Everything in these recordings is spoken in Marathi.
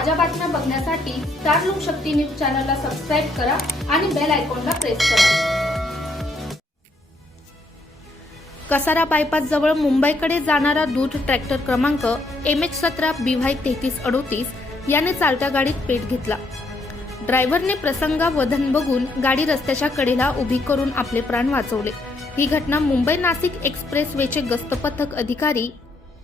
स्टार लोक शक्ती न्यूज चॅनलला सबस्क्राईब करा आणि बेल आयकॉनला प्रेस करा. कसारा बायपास जवळ मुंबईकडे जाणारा दूध ट्रॅक्टर क्रमांक एम एच सतरा बी व्हाय तेहतीस अडोतीस याने चालत्या गाडीत पेट घेतला. ड्रायव्हरने प्रसंगावधन बघून गाडी रस्त्याच्या कडेला उभी करून आपले प्राण वाचवले. ही घटना मुंबई नाशिक एक्सप्रेस वेचे गस्त पथक अधिकारी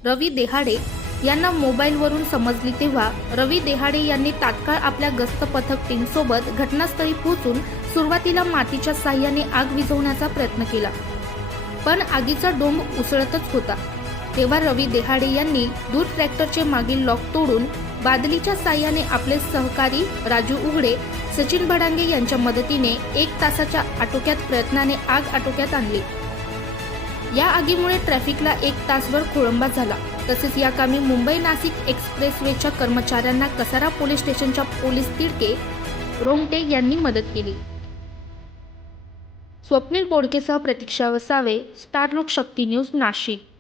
रवी देहाडे यांना मोबाईलवरून समजली तेव्हा रवी देहाडे यांनी तात्काळ आपल्या गस्त पथक टीमसोबत घटनास्थळी पोहोचून सुरुवातीला मातीच्या साह्याने आग विझवण्याचा प्रयत्न केला. पण आगीचा डोंब उसळतच होता. तेव्हा रवी देहाडे यांनी दूध ट्रॅक्टरचे मागील लॉक तोडून बादलीच्या साह्याने आपले सहकारी राजू उघडे सचिन भडांगे यांच्या मदतीने एक तासाच्या आटोक्यात प्रयत्नाने आग आटोक्यात आणली. या आगीमुळे ट्रॅफिकला एक तासभर खोळंबा झाला. तसेच या कामी मुंबई नाशिक एक्सप्रेसवेच्या कर्मचाऱ्यांना कसारा पोलीस स्टेशनच्या पोलीस तिडके रोंगटे यांनी मदत केली. स्वप्नील बोडकेसह प्रतीक्षा वसावे स्टारलोक शक्ती न्यूज नाशिक.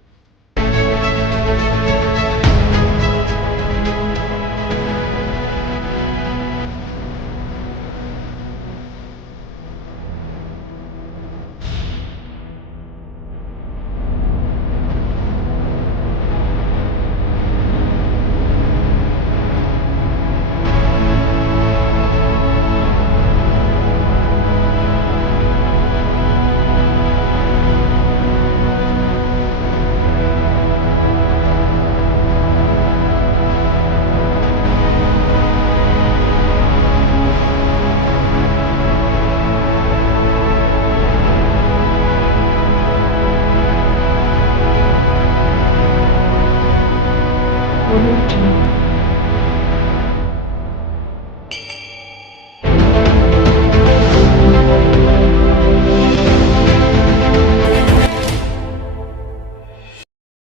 Revolution.